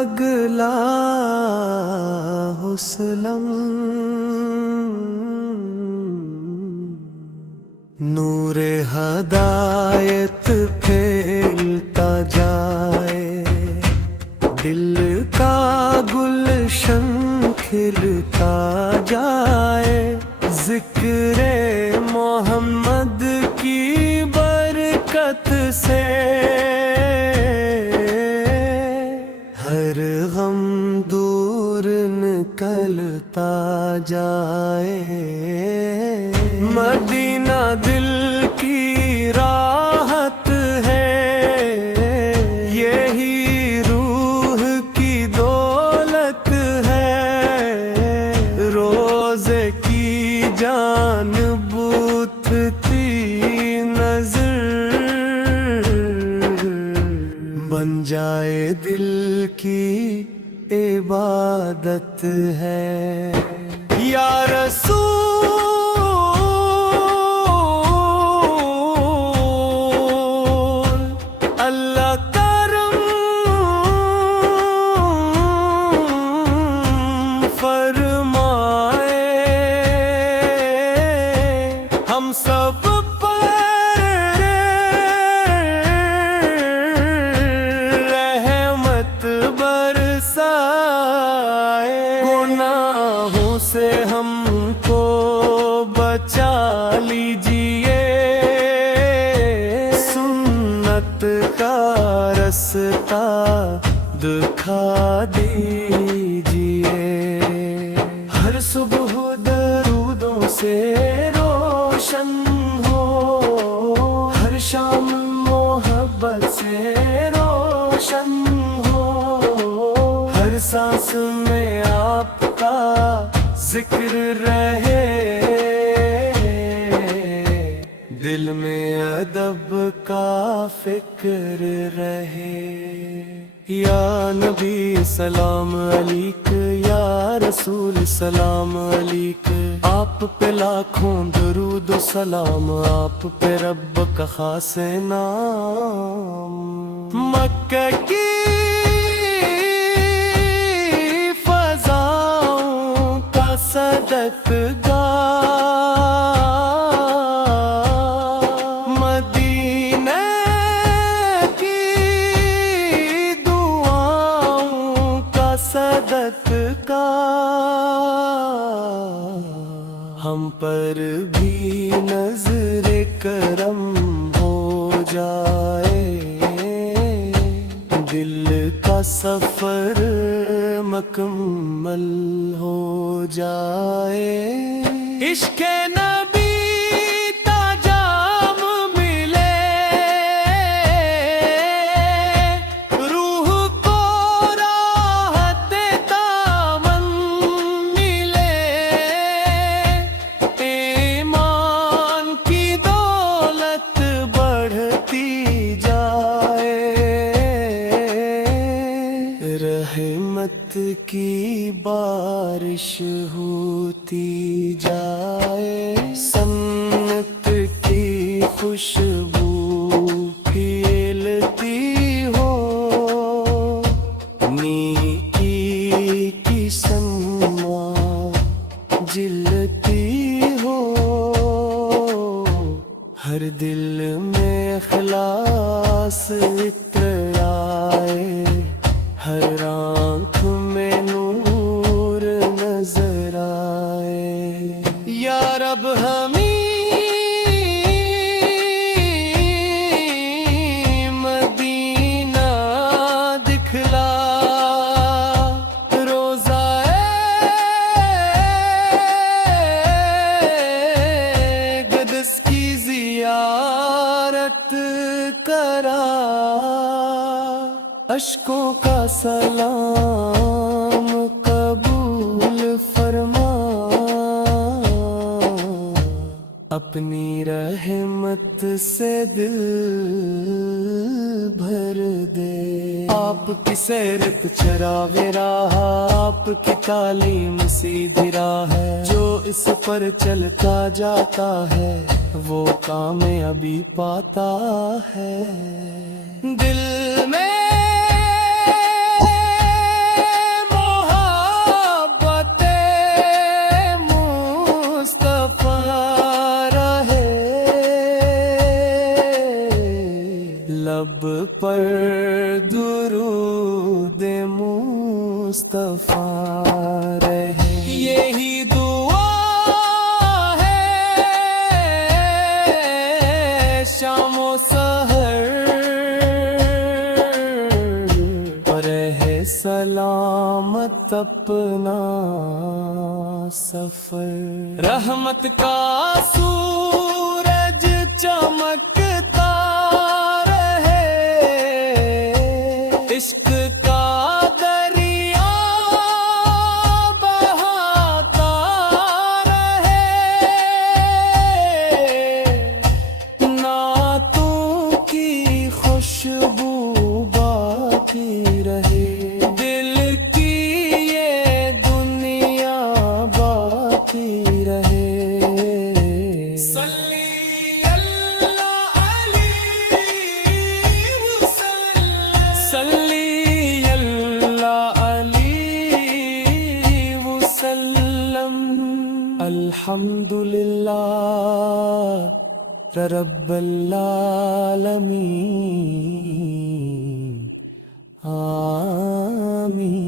اگلا حسلم نور ہدایت پھیلتا جائے، دل کا گلشن کھلتا جائے، ذکر محمد کی برکت سے ہر غم دور نکلتا جائے۔ مدینہ دل کی راحت ہے، یہی روح کی دولت ہے، روزے کی جان بوتھتی نظر بن جائے، دل کی عبادت ہے۔ یا رسول اللہ کرم فرمائے، ہم سب پر رحمت برسائے، گناہوں سے ہم کو بچا لیجئے، سنت کا رستہ دکھا دیجئے، ہر صبح درودوں سے روشن ہو، ہر شام محبت سے روشن ہو، ہر سانس میں آپ کا ذکر رہے، دل میں ادب کا فکر رہے۔ یا نبی سلام علیک، یا رسول سلام علیک، آپ پہ لاکھوں درود و سلام، آپ پہ رب کا خاص نام۔ مکہ کی فضاؤں کا صدقگاہ، مدینہ کی دعاؤں کا صدقگاہ، ہم پر بھی نظر کرم ہو جائے، دل کا سفر مکمل ہو جائے، عشق نبی کا جام ملے، روح کو راحت دامن ملے، ایمان کی دولت بڑھتی جائے، رحمت کی بارش ہوتی جائے، سنت کی خوشبو پھیلتی ہو، نیکی کی سنما جلتی ہو، ہر دل میں اخلاص عطر آئے، ہر آنکھ میں نور نظر آئے، یا رب ہمیں مدینہ دکھلا، روزہ اقدس کی زیارت کرا، اشکوں کا سلام قبول فرما، اپنی رحمت سے دل بھر دے، آپ کی سیرت چراغ راہ، آپ کی تعلیم سیدھی راہ ہے، جو اس پر چلتا جاتا ہے وہ کامیابی پاتا ہے، دل میں اپنا سفر، رحمت کا سورج چمکتا رہے، عشق کا دریا بہاتا رہے، نعتوں کی خوشبو باقی رہے، دل کی یہ دنیا باقی رہے۔ صلی اللہ علیہ وسلم، صلی اللہ علیہ وسلم، الحمدللہ رب العالمین، آمین۔